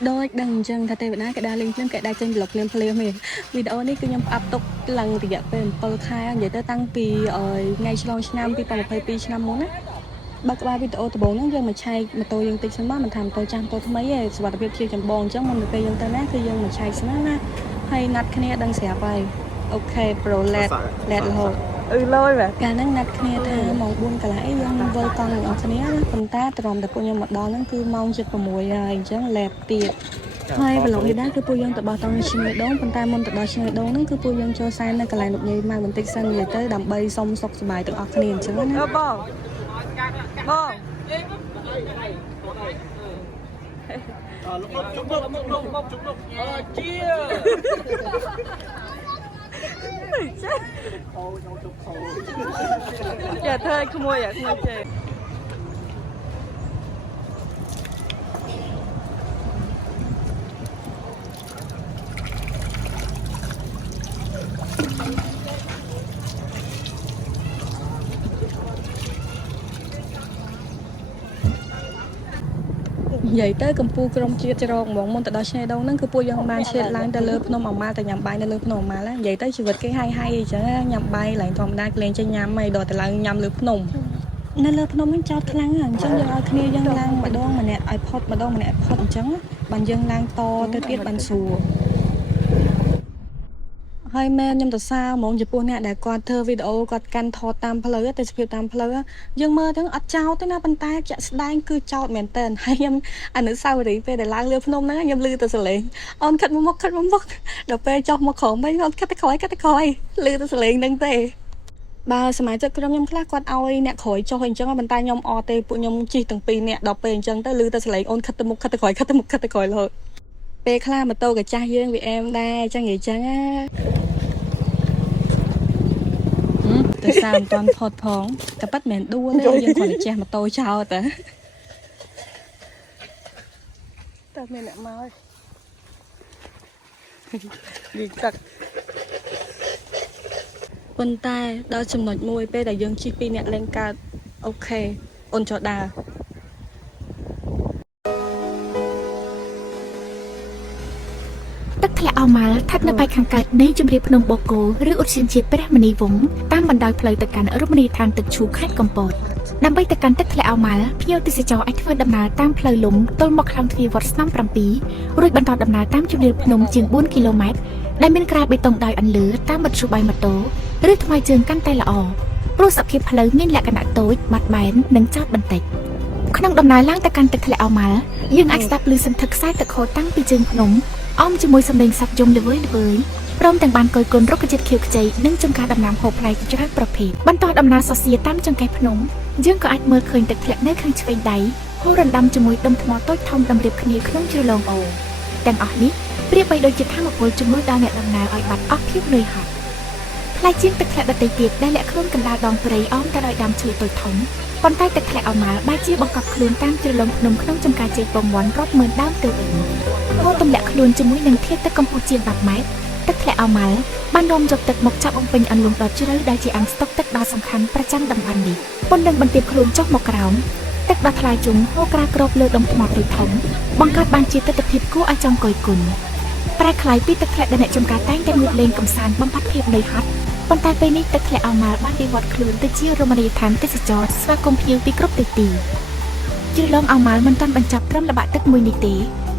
đôi đằng chân thật tệ cái đa linh cái đa chân lộc lên play mình video này cứ nhắm áp tục lần thì dạ về pol khai vậy tới tăng pi ngày trong năm pi bằng pi năm muốn á bác ba video từ bốn nó dân mà chay mà tôi dân tích sớm mình làm tôi trang tôi mấy vậy và đặc biệt chia chấm bòn chứ mình được dân tới nát thì dân mà chay sớm na hay nát cái này đang xẻ bay ok pro led rồi lôi vậyการนั่งนัดคะแนนเธอมองบุญกันหลายยังเวอร์กองออกคะแนนนะคนตาตรอมแต่ปุยยังหมดดอนนั่นคือมองจุดประมวยอะไรจังแหลบเตียให้ไปหลงที่ได้คือปุยยังแต่บอตองชิงเลยดงคนตามนแต่ดอชิงเลยดงนั่นคือปุยยังโชว์ไซน์ในกระไรหนุกใหญ่มาบนติ๊กซันใหญ่เต้ดำใบส้มสกสบายตึงออกคะแนนจังนะบ้องอย่าเธอขโมยอย่าขโมยเจใหญ่เต้กัมพูกรมเชียร์จรองมองมนตดอชเนดงนั่นคือปูยังบานเชียร์ล้างแต่เลือบนมออกมาแต่ยำใบในเลือบนมมาแล้วใหญ่เต้ชีวิตแค่ให้จะยำใบหลังทอมได้เกรงจะยำไม่ดอแต่ล้างยำเลือบนมนั่นเลือบนมมันจอดครั้งอ่ะจังยังเอาคณียังล้างมาดองมาเนี่ยไอพอดมาดองมาเนี่ยไอพอดจังบันยังล้างโตเตี้ยบันสูให้แม่ยำตัวซามองจะปูเนี่ยแต่ก่อนเธอวิดีโอกอดกันทอตามเพลย์แต่สกิลตามเพลย์ยังเมื่อทั้งอัดเจ้าตั้งหน้าปันตาจะได้คือเจ้าเหมือนเต้นให้ยำอันนึกเศร้าหรือไปแต่ล้างเรือพนมนะยำลือตัวเสลงออนขัดมุกเดี๋ยวไปจอกมาของไปออนขัดตะคอยลือตัวเสลงดังเตะบาสมัยจะกระยำคลากอดเอาเนี่ยขอยจอยจังปันตายำอเตปุยำจีตั้งปีเนี่ยดอกเป็นจังแต่ลือตัวเสลงออนขัดตะมุกขัดตะคอยเลยเปคลามาโตกับจ้าเยื่อวีเอ็มได้จังไงจังแต่สามตอนพอดพ้องแต่ปัดแมนดูนะยังขอแจมาโตเช้าแต่แมนมาดีจักคนตายเราจำนวนมวยไปแต่ยังชีปีเนี่ยเล่นการโอเคอนจอดาទឹកធ្លាក់អមល់ស្ថិតនៅផ្នែកខាងកើតនៃជំរាបភ្នំបូកគោឬឧទ្យានជាតិព្រះមនីវង្សតាមបណ្ដោយផ្លូវទៅកាន់រមណីយដ្ឋានទឹកឈូខេត្តកំពតដើម្បីទៅកាន់ទឹកធ្លាក់អមល់ភ្ញៀវទេសចរអាចធ្វើដំណើរតាមផ្លូវលំទល់មកខ្លោងទ្វារវត្តស្នំ7រួចបន្តដំណើរតាមជំរាបភ្នំជាង4គីឡូម៉ែត្រដែលមានក្រាបបេតុងដោយអន្លើតាមមធ្យោបាយម៉ូតូឬថ្មើរជើងកាន់តែល្អព្រោះសភាពផ្លូវមានលក្ខណៈតូចបាត់បែននិងចោតបន្តិចក្នុងដំណើរឡើងទៅកាន់ទឹកធ្លាក់អមល់យើងអាចស្ដាប់ឮសន្ធឹកខ្សែទឹកហូរតាំងពីជើងភ្នំអមជាមួយសម្លេងសត្វយំល្វើយព្រមទាំងបានកយគុណរុក្ខជាតិខៀវខ្ចីនិងចំការដំណាំហូបផ្លែជាច្រើនប្រភេទបន្តដំណើរសរសៀតាមចង្កេះភ្នំយើងក៏អាចមើលឃើញទឹកធ្លាក់នៅខាងឆ្វេងដៃហូររណ្ដំជាមួយដុំថ្មតូចធំតម្រៀបគ្នាក្នុងជ្រលងអូទាំងអស់នេះប្រៀបបីដូចជាធម្មពលជំនួយដល់អ្នកដំណើរឲ្យបាត់អស់ភាពនឿយហត់ផ្លែជាងទឹកធ្លាក់ដទៃទៀតដែលលាក់ខ្លួនកណ្ដាលដងព្រៃអមទៅដោយដើមឈើតូចធំប៉ុន្តែទឹកធ្លាក់អមល់បែរជាបង្កប់ខ្លួនតាមជ្រលងភ្នំក្នុងចំការជ័យពំន់រាប់ម៉ឺនដើមទៅវិញហូរទម្លាក់ខ្លួនជាមួយនឹងធាតុទឹកកម្ពស់ជាង10ម៉ែត្រទឹកធ្លាក់អមល់បាននាំយកទឹកមកចាប់បំពេញអន្លង់ដ៏ជ្រៅដែលជាអាងស្តុកទឹកដ៏សំខាន់ប្រចាំតំបន់នេះប៉ុន្តែបន្ទាបខ្លួនចុះមកក្រោមទឹកដ៏ថ្លាជុំហូរក្រាគ្របលើដុំថ្មតូចធំបង្កើតបានជាទិដ្ឋភាពគួរឲ្យចង់គយគន់ប្រែក្លាយពីទឹកធ្លាក់ដែលអ្នកចំការតែងតែងូតលេងកំសាន្តបំផាត់ភាពនឿយហត់ប៉ុន្តែពេលនេះទឹកធ្លាក់អមល់បានវិវត្តខ្លួនទៅជារមណីយដ្ឋានទេសចរណ៍ស្វាគមន៍ភ្ញៀវពីគ្រប់ទិសទីជ្រលងអមល់មិនទាន់បញ្ចប់ត្រឹមល្បាក់ទឹកមួយនេះទេ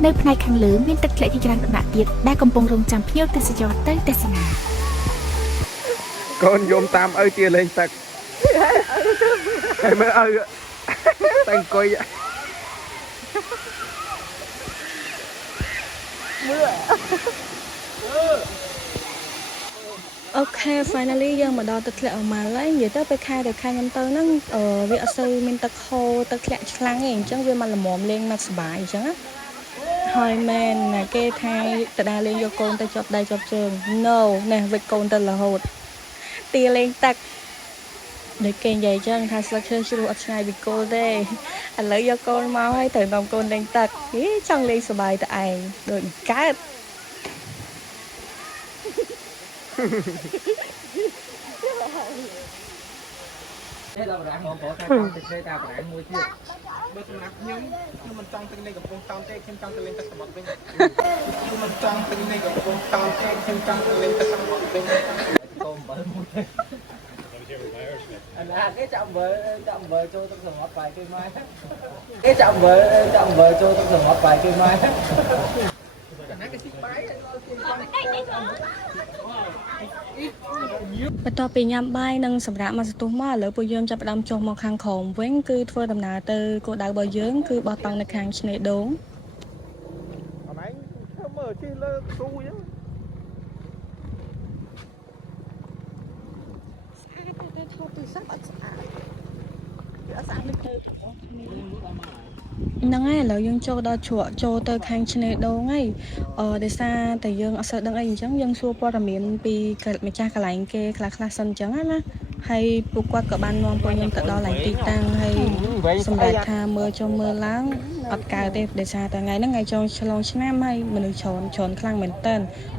នៅផ្នែកខាងលើមានទឹកធ្លាក់ជាច្រើនដំណាក់ទៀតដែលកំពុងរងចាំភ្ញៀវទេសចរទៅទស្សនាកូនយំតាមឪជាលេងទឹកហើយមើលឪតែអង្គុយโอเค finally យើងមកដល់ទឹកធ្លាក់អមល់ហើយនិយាយទៅពេលខែទៅខែខ្ញុំទៅហ្នឹងវាអត់សូវមានទឹកហូរទឹកធ្លាក់ខ្លាំងទេអញ្ចឹងវាមកល្មមលេងមកសុបាយអញ្ចឹងណាហើយមែនគេថាតដាលេងយកកូនទៅជាប់ដៃជាប់ជើង no នេះវិចកូនទៅរហូតទាលេងទឹក để kênh vậy chứ thà sắp chơi chịu ở ngày bị cô đây anh lấy cho con mau hay thử nòng con đánh tật ý chẳng lên sờ bài tại đôi cái thế là bạn không có khai thác thế ta bạn mua chưa bớt nạp nhưng mình trong từng nàyกับวงตอนเต้ขึ้นtrong từng lên tất cả mọi người nhưng mình trong từng nàyกับวงตอนเต้ขึ้นtrong từng lên tất cả mọi người tôm bơi một anh cái chậm bơi cho tôi thường hót vài cây mai cái chậm bơi cho tôi thường hót vài cây mai បន្ទាប់ពីញ៉ាំបាយនិងសម្រាប់មកសន្ទុះមកឥឡូវពួកយើងចាប់ផ្ដើមចុះមកខាងក្រោមវិញគឺធ្វើដំណើរទៅគោលដៅរបស់យើងគឺបោះតង់នៅខាងឆ្នេរដូង ហ្នឹងហើយឥឡូវយើងចូលដល់ជ្រក់ចូលទៅខាងឆ្នេរដូងហើយដោយសារតែយើងអត់សូវដឹងអីអញ្ចឹងយើងសួរព័ត៌មានពីម្ចាស់កន្លែងគេខ្លះៗសិនអញ្ចឹងណាហើយពួកគាត់ក៏បាននាំពួកយើងទៅដល់កន្លែងទីតាំងហើយសម្រាប់ថាមើលចុះមើលឡើងអត់កើតទេដោយសារតែថ្ងៃហ្នឹងថ្ងៃចូលឆ្លងឆ្នាំហើយមនុស្សច្រើនខ្លាំងមែនតើ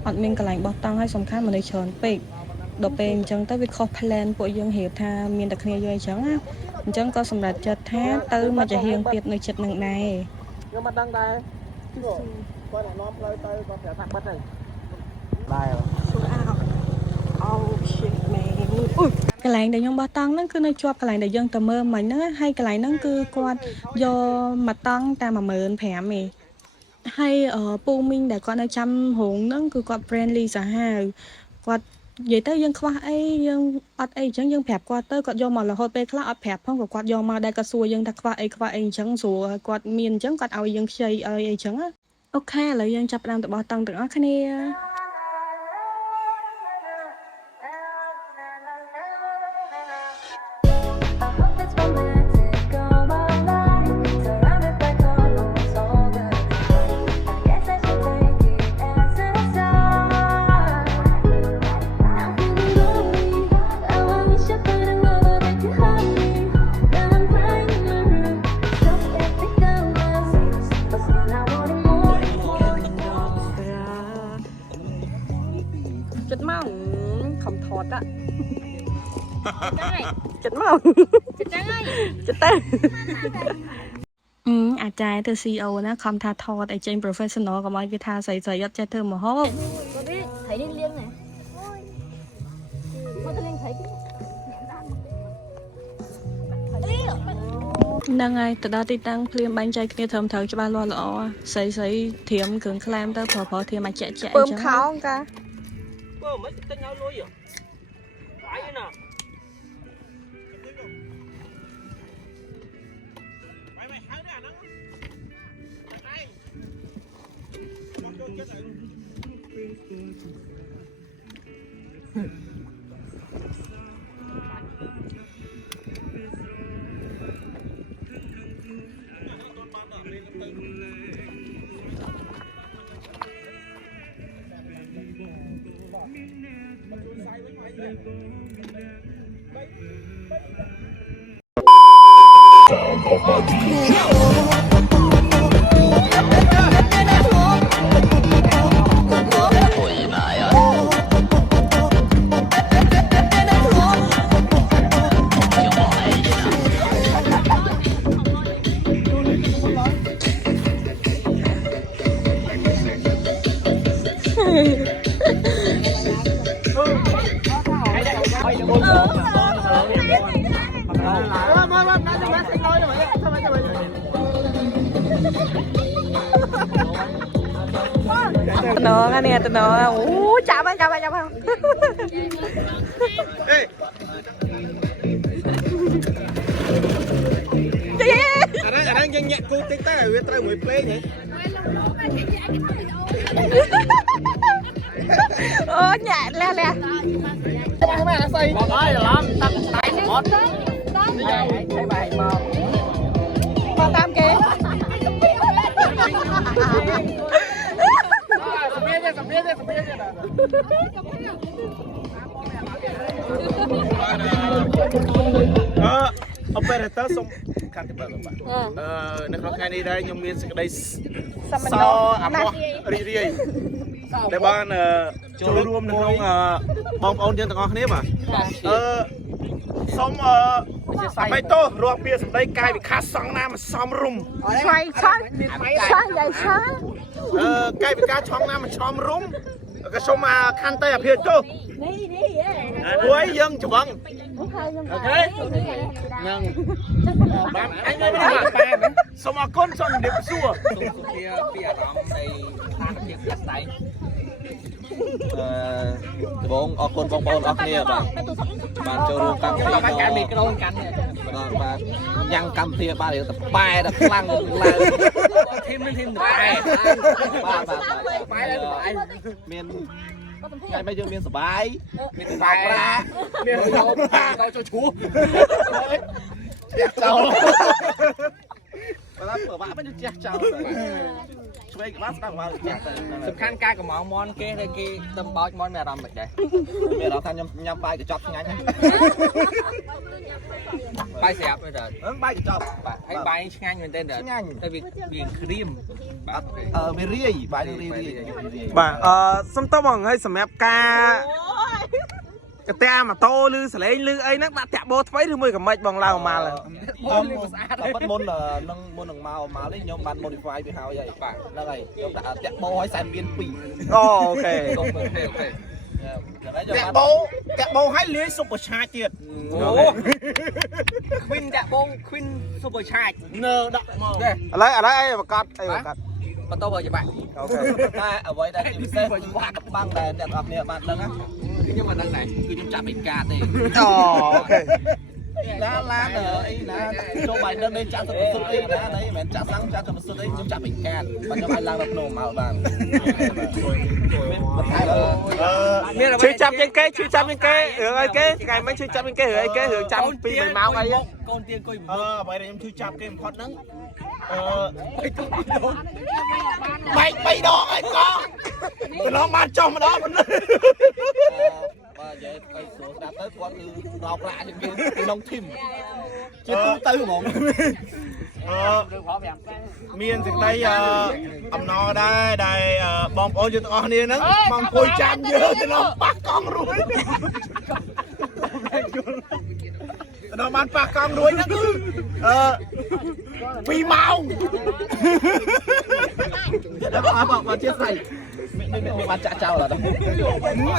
អត់មានកន្លែងបោះតង់ហើយសំខាន់មនុស្សច្រើនពេកដល់ពេលអញ្ចឹងទៅវាខុស plan ពួកយើងរៀបថាមានតែគ្នាយើងអញ្ចឹងណាអញ្ចឹងក៏សម្រាប់ចិត្តថាទៅមកចាហៀងទៀតនៅចិត្តនឹងដែរខ្ញុំមិនដឹងដែរគាត់នាំផ្លូវទៅគាត់ប្រាប់ថាបិទទៅដែរអូ shit man កន្លែងដែលខ្ញុំបោះតង់ហ្នឹងគឺនៅជាប់កន្លែងដែលយើងទៅមើលមិញហ្នឹងហើយកន្លែងហ្នឹងគឺគាត់យកមកតង់តែ 15000 ឯងហើយពូមីងដែលគាត់នៅចាំរោងហ្នឹងគឺគាត់ friendly សាហាវគាត់និយាយទៅយើងខ្វះអីយើងអត់អីអញ្ចឹងយើងប្រាប់គាត់ទៅគាត់យកមករហូតពេលខ្លះអត់ប្រាប់ផងក៏គាត់យកមកដែរគាត់សួរយើងថាខ្វះអីអញ្ចឹងស្រួលគាត់មានអញ្ចឹងគាត់ឲ្យយើងខ្ចីអីអញ្ចឹងអូខេឥឡូវយើងចាប់ផ្ដើមទៅបោះតង់ទាំងអស់គ្នា ចិត្តមកខំថតáចិត្តមកចិត្តហើយចិត្តទៅអាចចាយទៅ CEO ណាខំថាថតឲ្យចេញ professional កុំឲ្យគេថាស្រីអត់ចេះធ្វើម្ហូប thấy liên liên này thôi tôi lên thấy ហ្នឹងហើយទៅដល់ទីតាំងភ្លាមបាញ់ចៃគ្នាត្រឹមត្រូវច្បាស់លាស់ល្អស្រីធៀមគ្រឿងក្លែមទៅប្រធៀមអាចចាក់អញ្ចឹងពើមខោកា Bơ mới tính nhau lôi à? Phải vậy nè. Mày hái ra nó. Đây. Con cho chết lại. Sound of my DJ. nó cái này tụi nó chạm vào Ê. Ở đây nhanh nhẹ cô tích tác ở bên tay mới play nhỉ. nhẹ le le Các bạn xây. Nói lắm, tắt tay một. Thấy bài mà. vào tam kế Sầm bia nha. operator សុំខាត់ទៅបើបាទនៅក្នុងថ្ងៃនេះដែរខ្ញុំមានសេចក្តីសអាម៉ោះរីករាយដែលបានចូលរួមនៅក្នុងបងប្អូនយើងទាំងអស់គ្នាបាទសូមបៃតោរកពាក្យសម្ដីកាយវិការសង្ណាមកសំរុំ ឆ្លៃឆាឆាយាយឆា កាយវិការឆងណាមកសំរុំក៏សូមខន្តីអភិទោសព្រោះយើងច្បងអូខេនឹងបាទអញមិនបានបែបសូមអរគុណសូមជម្រាបសួរសូមសុភាពីអារម្មណ៍នៃស្ថានភាពជាក់ស្ដែងដំបងអរគុណបងប្អូនអរគ្នាបាទបានចូលរួមកម្មវិធីបាទកាន់មីក្រូកាន់បាទញ៉ាំកម្មវិធីបាទទៅបែដល់ខ្លាំងឡើងធីមនេះធីមបែបាទបែមានថ្ងៃមិនយើងមានសបាយមានទៅដល់ប្រាមានចូលទៅចូលឈូចោលបាទបើបាក់មិនជះចោលឆ្វេងក្បាលស្ដាប់មកជះទៅសំខាន់ការកំងមន់គេតែគេទៅបោចមន់មានអារម្មណ៍មិនដែរមានអារម្មណ៍ថាខ្ញុំញ៉ាំបាយកញ្ចប់ឆ្ងាញ់ហ្នឹងបាយស្រាប់ទេតើបាយកញ្ចប់បាទហើយបាយឆ្ងាញ់មែនទេតើឆ្ងាញ់តែវាក្រៀមបាទវារាយបាយរាយបាទសុំតបបងហើយសម្រាប់ការកតាម៉ូតូឬសលេងឬអីហ្នឹងដាក់តាក់បោថ្មីឬមួយក៏មិនបងឡើងមកហើយខ្ញុំស្អាតតែមុននឹងមកនេះខ្ញុំបាន modify វាហើយបាទហ្នឹងហើយខ្ញុំដាក់តាក់បោឲ្យ40មាន2អូខេអូខេតាក់បោឲ្យលាយស៊ុបឆាចទៀតអូឃ្វីនតាក់បោឃ្វីនស៊ុបឆាចនៅដាក់មកឥឡូវអីប្រកាសបន្ទប់ឲ្យច្បាស់អូខេតែអ្វីដែលពិសេសបាក់បាំងដែលអ្នកនរគ្នាបានដឹងណាខ្ញុំមិនដឹងដែរគឺខ្ញុំចាប់ឯកាទេអូខេឡានអីណាចូលបាយដឹងនេះចាក់ទៅសុទ្ធអីណានេះមិនមែនចាក់សាំងចាក់ទៅសុទ្ធអីខ្ញុំចាប់ឯកាបាទខ្ញុំអាចឡើងដល់ភ្នំមកបានឈឺចាប់ជាងគេរឿងអីគេថ្ងៃមិញឈឺចាប់ជាងគេរឿងអីគេរឿងចាំ2 3ម៉ោងអីកូនទៀនអង្គុយអ្វីដែលខ្ញុំឈឺចាប់គេបំផុតហ្នឹងបែក3ដងហើយកងកន្លងបានចុះម្ដងបាទនិយាយទៅស្រួលស្ដាប់ទៅគាត់គឺរោបរាក់ជាងគេក្នុងធីមជាទូទៅហ្មងមានសេចក្តីអំណរដែរដែលបងប្អូនយើងទាំងអស់គ្នាហ្នឹងមកអង្គុយចាំយើងទៅដល់ប៉ះកង់រួចដល់បានប៉ះកង់រួចហ្នឹងគឺ2ម៉ោងដល់បងជាស្អីមានបានចាក់ចោលអត់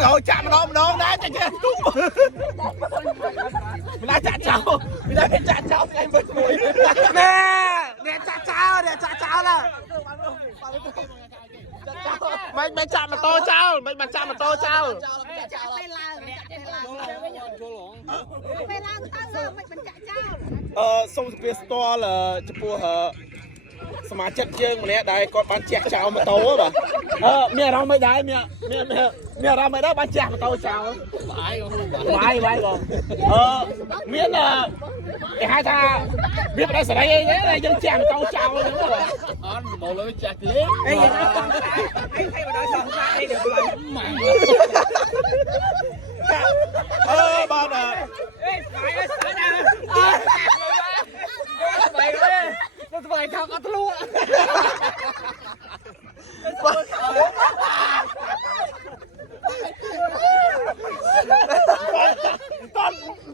អូចាក់ម្ដងដែរចាក់ទុំមិនដែរចាក់ចោលមិនដែរចាក់ចោលថ្ងៃមួយនេះចាក់ចោលឡាមិនចាក់ម៉ូតូចោលមិនបានចាក់ម៉ូតូចោលចាក់ពេលឡើងពេលឡើងទៅមិនបានចាក់ចោលសូមជម្រាបស្គាល់ចំពោះសមាជិកយើងម្នាក់ដែលគាត់បានជះចោលម៉ូតូបាទមានអារម្មណ៍មិនដែរមានអារម្មណ៍មិនដែរបានជះម៉ូតូចោលបាយបងមានគេហៅថាវាមិនដែរសេរីអីទេយើងជះម៉ូតូចោលហ្នឹងអត់មកលើចាស់លេងអីយ៉ាងណាអីមិនដែរសង្សារអីដល់ម៉ាបាទអេស្បាយស្អាតណាស្បាយទេទៅស្បាយខោក៏ធ្លក់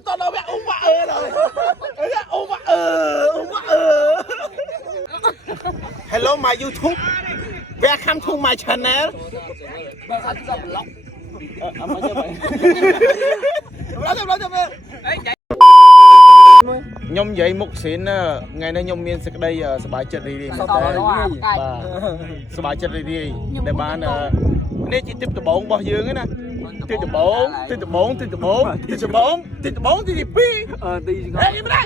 តដល់វាអ៊ុំអើដល់អ៊ុំអើ Hello my YouTube welcome to my channel បើអត់ចាប់ប្លុកអត់មកទៅខ្ញុំនិយាយមុខស្រីនថ្ងៃនេះខ្ញុំមានសេចក្តីសប្បាយចិត្តរីករាយមែនតើបាទសប្បាយចិត្តរីករាយដែលបាននេះជាទិបដំបងរបស់យើងណាទិបដំបងទី2ទីមិនដែរ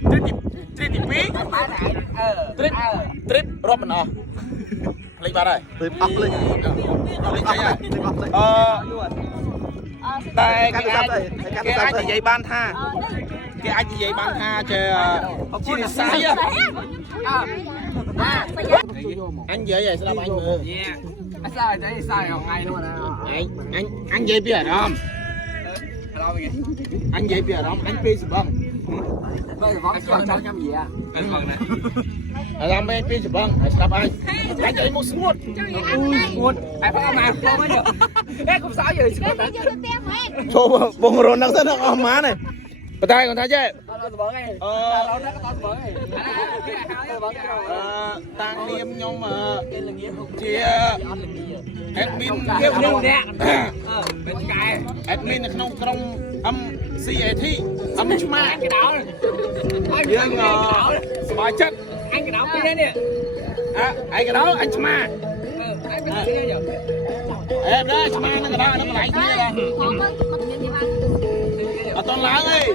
ទី2trip រាប់មិនអស់លេខបាត់ហើយលេខអស់លេខតែគេអាចនិយាយបានថាជានិស័យអញនិយាយឲ្យស្ដាប់អញមើលអញនិយាយពីអារម្មណ៍ anh vậy bây giờ đó anh pi sụp bông anh vâng này làm bên pi sụp bông stop anh chạy một smooth smooth ai phải mà không mới được em cũng sao vậy cho bông rôn đang rất là má này còn tay chứ tăng niêm nhưng mà chia admin admin trong CAT âm chma cái đó nhưng bài chất anh cái đó cái nè anh cái đó anh chma em đó chma nó cái đó nó lại cái này toàn lá ơi